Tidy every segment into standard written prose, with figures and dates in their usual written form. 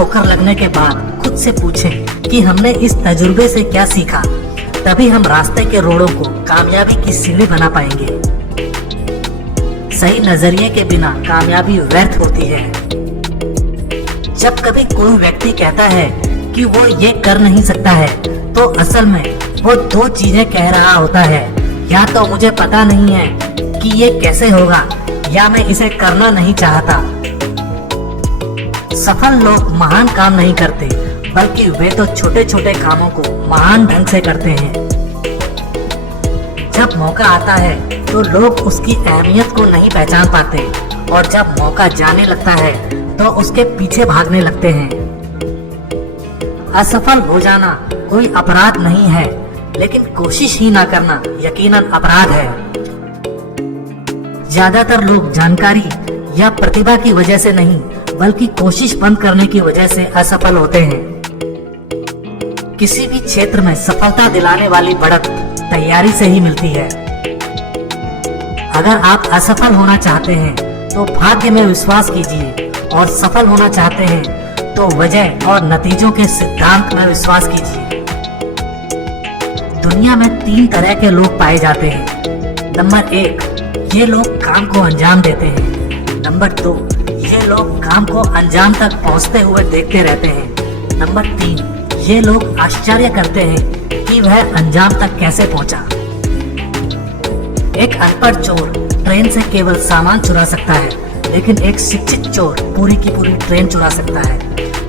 ठोकर लगने के बाद खुद से पूछें कि हमने इस तजुर्बे से क्या सीखा। तभी हम रास्ते के रोड़ों को कामयाबी की सीढ़ी बना पाएंगे। सही नजरिए के बिना कामयाबी व्यर्थ होती है। जब कभी कोई व्यक्ति कहता है कि वो ये कर नहीं सकता है, तो असल में वो दो चीजें कह रहा होता है। या तो मुझे पता नहीं है कि ये कैसे होगा, या मैं इसे करना नहीं चाहता। सफल लोग महान काम नहीं करते, बल्कि वे तो छोटे छोटे कामों को महान ढंग से करते हैं। जब मौका आता है तो लोग उसकी अहमियत को नहीं पहचान पाते, और जब मौका जाने लगता है तो उसके पीछे भागने लगते हैं। असफल हो जाना कोई अपराध नहीं है, लेकिन कोशिश ही ना करना यकीनन अपराध है। ज्यादातर लोग जानकारी या प्रतिभा की वजह से नहीं, बल्कि कोशिश बंद करने की वजह से असफल होते हैं। किसी भी क्षेत्र में सफलता दिलाने वाली बढ़त तैयारी से ही मिलती है। अगर आप असफल होना चाहते हैं तो भाग्य में विश्वास कीजिए, और सफल होना चाहते हैं तो वजह और नतीजों के सिद्धांत में विश्वास कीजिए। दुनिया में 3 तरह के लोग पाए जाते हैं। नंबर 1, ये लोग काम को अंजाम देते हैं। नंबर 2, ये लोग काम को अंजाम तक पहुंचते हुए देखते रहते हैं। नंबर 3, ये लोग आश्चर्य करते हैं कि वह अंजाम तक कैसे पहुंचा। एक अनपढ़ चोर ट्रेन से केवल सामान चुरा सकता है, लेकिन एक शिक्षित चोर पूरी की पूरी ट्रेन चुरा सकता है।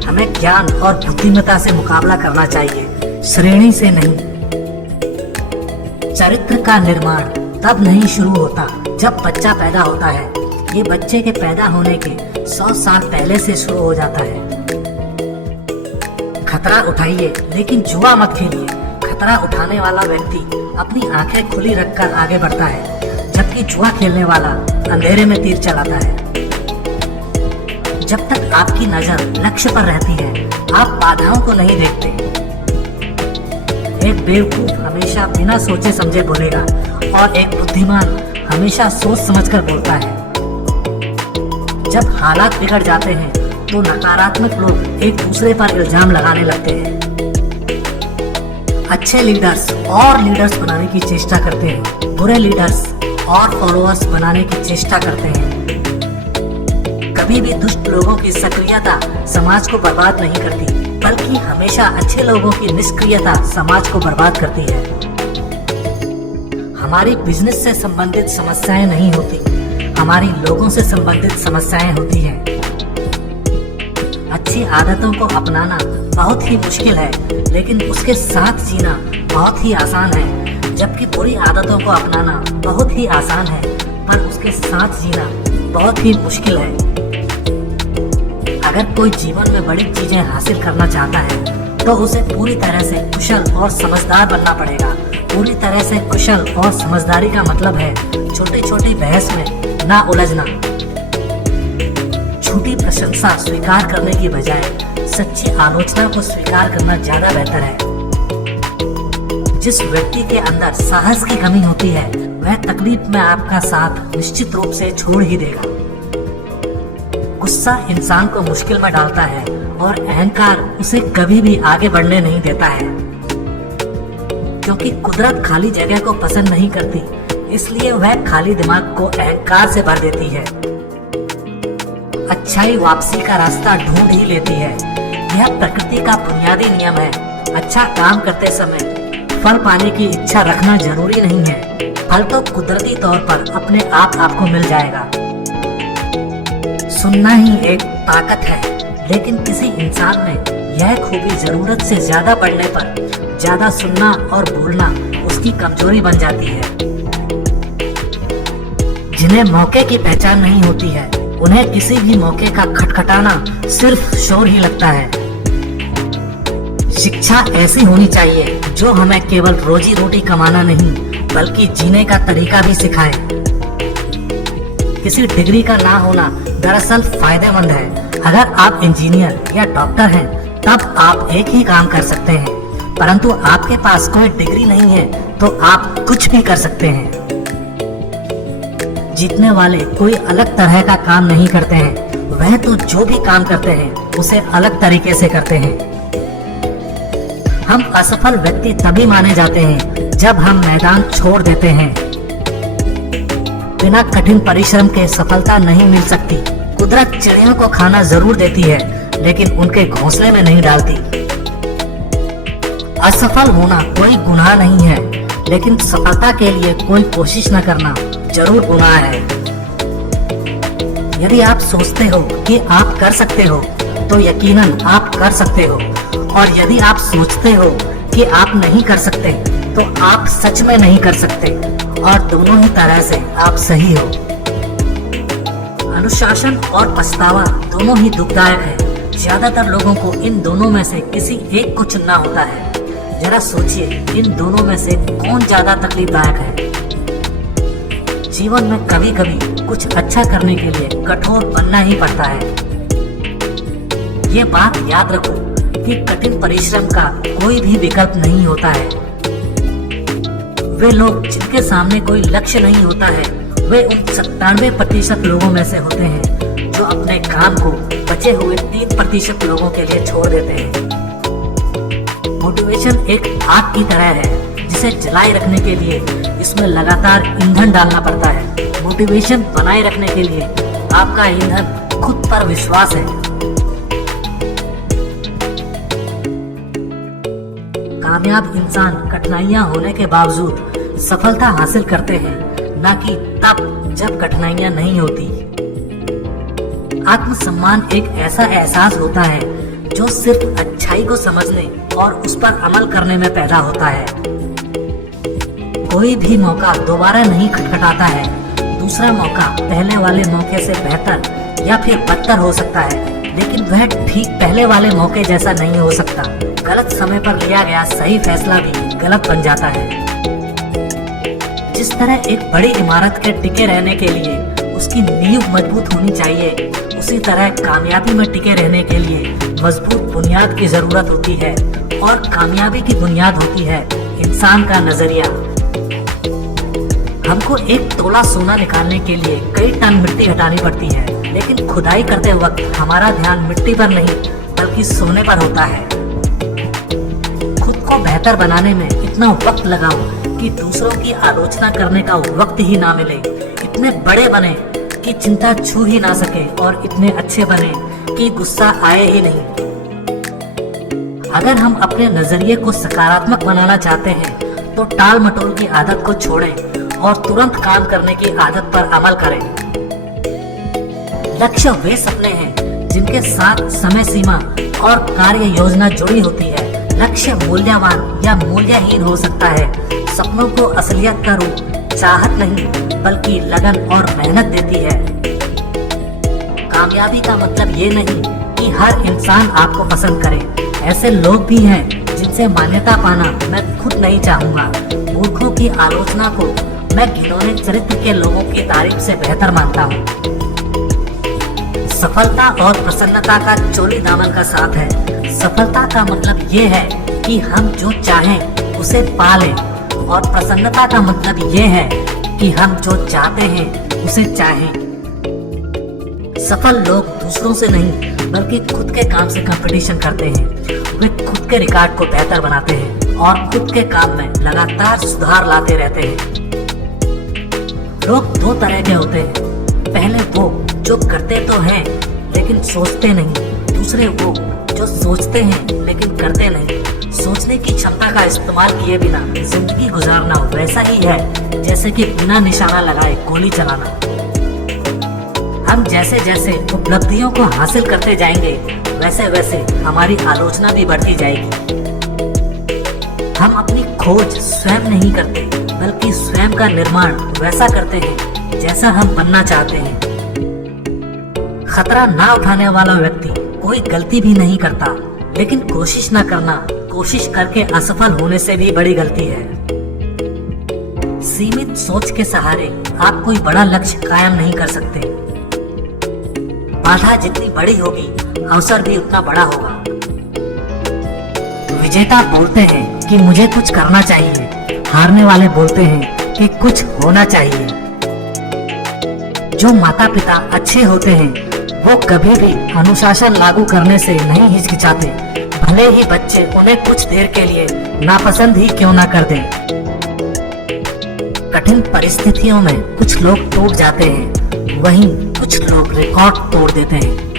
हमें ज्ञान और बुद्धिमत्ता से मुकाबला करना चाहिए, श्रेणी से नहीं। चरित्र का निर्माण तब नहीं शुरू होता जब बच्चा पैदा होता है। ये बच्चे के पैदा होने के 100 साल पहले से शुरू हो जाता है। खतरा उठाइए, लेकिन जुआ मत खेलिए। खतरा उठाने वाला व्यक्ति अपनी आंखें खुली रखकर आगे बढ़ता है, जबकि जुआ खेलने वाला अंधेरे में तीर चलाता है। जब तक आपकी नजर लक्ष्य पर रहती है, आप बाधाओं को नहीं देखते। एक बेवकूफ हमेशा बिना सोचे समझे बोलेगा, और एक बुद्धिमान हमेशा सोच समझकर बोलता है। जब हालात बिगड़ जाते हैं तो नकारात्मक लोग एक दूसरे पर इल्जाम लगाने लगते हैं। अच्छे लीडर्स और लीडर्स बनाने की चेष्टा करते हैं, बुरे लीडर्स और फॉलोअर्स बनाने की चेष्टा करते हैं। कभी भी दुष्ट लोगों की सक्रियता समाज को बर्बाद नहीं करती, बल्कि हमेशा अच्छे लोगों की निष्क्रियता समाज को बर्बाद करती है। हमारी बिजनेस से संबंधित समस्याएं नहीं होती, हमारी लोगों से संबंधित समस्याएं होती हैं। अच्छी आदतों को अपनाना बहुत ही मुश्किल है, लेकिन उसके साथ जीना बहुत ही आसान है। जबकि बुरी आदतों को अपनाना बहुत ही आसान है, पर उसके साथ जीना बहुत ही मुश्किल है। अगर कोई जीवन में बड़ी चीजें हासिल करना चाहता है, तो उसे पूरी तरह से कुशल और समझदार बनना पड़ेगा। पूरी तरह से कुशल और समझदारी का मतलब है छोटी छोटी बहस में ना उलझना। झूठी प्रशंसा स्वीकार करने की बजाय सच्ची आलोचना को स्वीकार करना ज्यादा बेहतर है। जिस व्यक्ति के अंदर साहस की कमी होती है, वह तकलीफ में आपका साथ निश्चित रूप से छोड़ ही देगा। गुस्सा इंसान को मुश्किल में डालता है, और अहंकार उसे कभी भी आगे बढ़ने नहीं देता है। क्योंकि कुदरत खाली जगह को पसंद नहीं करती, इसलिए वह खाली दिमाग को अहंकार से भर देती है। अच्छाई वापसी का रास्ता ढूंढ ही लेती है। यह प्रकृति का बुनियादी नियम है। अच्छा काम करते समय फल पाने की इच्छा रखना जरूरी नहीं है। फल तो कुदरती तौर पर अपने आप आपको मिल जाएगा। सुनना ही एक ताकत है, लेकिन किसी इंसान में यह खूबी जरूरत से ज्यादा बढ़ने पर ज्यादा सुनना और बोलना उसकी कमजोरी बन जाती है। जिन्हें मौके की पहचान नहीं होती है, उन्हें किसी भी मौके का खटखटाना सिर्फ शोर ही लगता है। शिक्षा ऐसी होनी चाहिए जो हमें केवल रोजी रोटी कमाना नहीं, बल्कि जीने का तरीका भी सिखाए। किसी डिग्री का ना होना दरअसल फायदेमंद है। अगर आप इंजीनियर या डॉक्टर हैं, तब आप एक ही काम कर सकते हैं, परंतु आपके पास कोई डिग्री नहीं है तो आप कुछ भी कर सकते हैं। जीतने वाले कोई अलग तरह का काम नहीं करते हैं, वह तो जो भी काम करते हैं उसे अलग तरीके से करते हैं। हम असफल व्यक्ति तभी माने जाते हैं जब हम मैदान छोड़ देते हैं। बिना कठिन परिश्रम के सफलता नहीं मिल सकती। कुदरत चिड़ियों को खाना जरूर देती है, लेकिन उनके घोंसले में नहीं डालती। असफल होना कोई गुनाह नहीं है, लेकिन सफलता के लिए कोई कोशिश न करना जरूर गुनाह है। यदि आप सोचते हो कि आप कर सकते हो, तो यकीनन आप कर सकते हो, और यदि आप सोचते हो कि आप नहीं कर सकते, तो आप सच में नहीं कर सकते, और दोनों ही तरह से आप सही हो। अनुशासन और पछतावा दोनों ही दुखदायक है। ज्यादातर लोगों को इन दोनों में से किसी एक को चुनना होता है। जरा सोचिए, इन दोनों में से कौन ज्यादा तकलीफदायक है। जीवन में कभी कभी कुछ अच्छा करने के लिए कठोर बनना ही पड़ता है। ये बात याद रखो कि कठिन परिश्रम का कोई भी विकल्प नहीं होता है। वे लोग जिनके सामने कोई लक्ष्य नहीं होता है, वे उन 97% लोगों में से होते हैं जो अपने काम को बचे हुए 3% लोगों के लिए छोड़ देते हैं। मोटिवेशन एक आग की तरह है जिसे जलाए रखने के लिए इसमें लगातार ईंधन डालना पड़ता है। मोटिवेशन बनाए रखने के लिए आपका ईंधन खुद पर विश्वास है। कामयाब इंसान कठिनाइयां होने के बावजूद सफलता हासिल करते हैं, न कि तब जब कठिनाइयां नहीं होती। आत्मसम्मान एक ऐसा एहसास होता है जो सिर्फ अच्छाई को समझने और उस पर अमल करने में पैदा होता है। कोई भी मौका दोबारा नहीं खटखटाता है। दूसरा मौका पहले वाले मौके से बेहतर या फिर बदतर हो सकता है, लेकिन वह ठीक पहले वाले मौके जैसा नहीं हो सकता। गलत समय पर लिया गया सही फैसला भी गलत बन जाता है। जिस तरह एक बड़ी इमारत के टिके रहने के लिए उसकी नींव मजबूत होनी चाहिए, उसी तरह कामयाबी में टिके रहने के लिए मजबूत बुनियाद की जरूरत होती है, और कामयाबी की बुनियाद होती है इंसान का नजरिया। हमको एक तोला सोना निकालने के लिए कई टन मिट्टी हटानी पड़ती है, लेकिन खुदाई करते वक्त हमारा ध्यान मिट्टी पर नहीं बल्कि सोने पर होता है। खुद को बेहतर बनाने में इतना वक्त लगाओ कि दूसरों की आलोचना करने का वक्त ही ना मिले। इतने बड़े बने कि चिंता छू ही ना सके, और इतने अच्छे बने कि गुस्सा आए ही नहीं। अगर हम अपने नजरिए को सकारात्मक बनाना चाहते हैं, तो टाल मटोल की आदत को छोड़ें और तुरंत काम करने की आदत पर अमल करें। लक्ष्य वे सपने हैं जिनके साथ समय सीमा और कार्य योजना जुड़ी होती है। लक्ष्य मूल्यवान या मूल्यहीन हो सकता है। सपनों को असलियत का रूप चाहत नहीं बल्कि लगन और मेहनत देती है। कामयाबी का मतलब ये नहीं कि हर इंसान आपको पसंद करे। ऐसे लोग भी हैं जिनसे मान्यता पाना मैं खुद नहीं चाहूंगा। मूर्खों की आलोचना को मैं घिनौने चरित्र के लोगों की तारीफ से बेहतर मानता हूँ। सफलता और प्रसन्नता का चोली दामन का साथ है। सफलता का मतलब ये है कि हम जो चाहें उसे पा लें, और प्रसन्नता का मतलब ये है कि हम जो चाहते हैं उसे चाहें। सफल लोग दूसरों से नहीं बल्कि खुद के काम से कंपटीशन करते हैं। वे खुद के रिकॉर्ड को बेहतर बनाते हैं और खुद के काम में लगातार सुधार लाते रहते हैं। लोग दो तरह के होते हैं। पहले वो जो करते तो हैं लेकिन सोचते नहीं। दूसरे वो जो सोचते हैं लेकिन करते नहीं। सोचने की क्षमता का इस्तेमाल किए बिना जिंदगी गुजारना वैसा ही है जैसे कि बिना निशाना लगाए गोली चलाना। हम जैसे जैसे उपलब्धियों को हासिल करते जाएंगे, वैसे वैसे हमारी आलोचना भी बढ़ती जाएगी। हम अपनी खोज स्वयं नहीं करते बल्कि स्वयं का निर्माण वैसा करते हैं जैसा हम बनना चाहते हैं। खतरा ना उठाने वाला व्यक्ति कोई गलती भी नहीं करता, लेकिन कोशिश न करना कोशिश करके असफल होने से भी बड़ी गलती है। सीमित सोच के सहारे आप कोई बड़ा लक्ष्य कायम नहीं कर सकते। बाधा जितनी बड़ी होगी, अवसर भी उतना बड़ा होगा। विजेता बोलते हैं कि मुझे कुछ करना चाहिए, हारने वाले बोलते हैं कि कुछ होना चाहिए। जो माता पिता अच्छे होते हैं वो कभी भी अनुशासन लागू करने से नहीं हिचकिचाते, भले ही बच्चे उन्हें कुछ देर के लिए नापसंद ही क्यों ना कर दें। कठिन परिस्थितियों में कुछ लोग टूट जाते हैं, वहीं कुछ लोग रिकॉर्ड तोड़ देते हैं।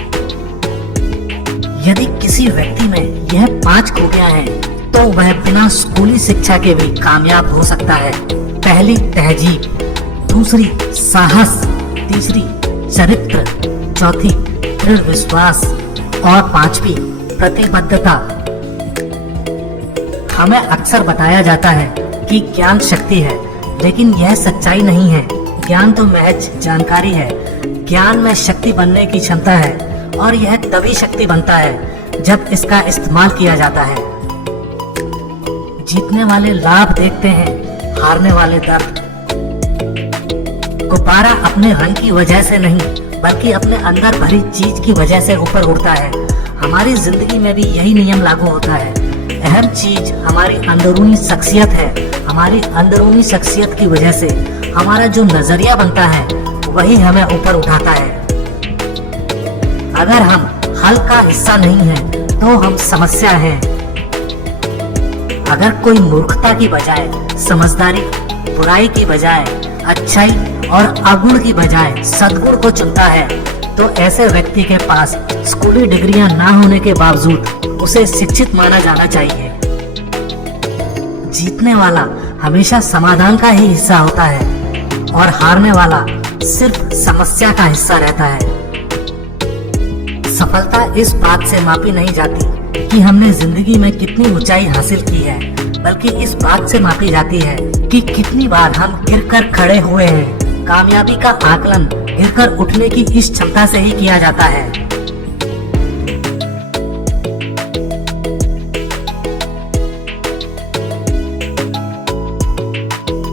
यदि किसी व्यक्ति में यह 5 खूबियां हैं, तो वह बिना स्कूली शिक्षा के भी कामयाब हो सकता है। पहली तहजीब, दूसरी साहस, तीसरी चरित्र, चौथी दृढ़ विश्वास और 5वीं प्रतिबद्धता। हमें अक्सर बताया जाता है कि ज्ञान शक्ति है, लेकिन यह सच्चाई नहीं है। ज्ञान तो महज जानकारी है। ज्ञान में शक्ति बनने की क्षमता है, और यह तभी शक्ति बनता है जब इसका इस्तेमाल किया जाता है। जीतने वाले लाभ देखते हैं, हारने वाले दर्द। गुब्बारा अपने रंग की वजह से नहीं, बल्कि अपने अंदर भरी चीज की वजह से ऊपर उड़ता है। हमारी जिंदगी में भी यही नियम लागू होता है। अहम चीज हमारी अंदरूनी शख्सियत है। हमारी अंदरूनी शख्सियत की वजह से हमारा जो नजरिया बनता है, वही हमें ऊपर उठाता है। अगर हम हल का हिस्सा नहीं हैं, तो हम समस्या हैं। अगर कोई मूर्खता की बजाय समझदारी, बुराई की बजाय अच्छाई और अगुण की बजाय सद्गुण को चुनता है, तो ऐसे व्यक्ति के पास स्कूली डिग्रियां ना होने के बावजूद उसे शिक्षित माना जाना चाहिए। जीतने वाला हमेशा समाधान का ही हिस्सा होता है, और हारने वाला सिर्फ समस्या का हिस्सा रहता है। सफलता इस बात से मापी नहीं जाती कि हमने जिंदगी में कितनी ऊंचाई हासिल की है, बल्कि इस बात से मापी जाती है कि कितनी बार हम गिरकर खड़े हुए हैं। कामयाबी का आकलन गिरकर उठने की इस क्षमता से ही किया जाता है।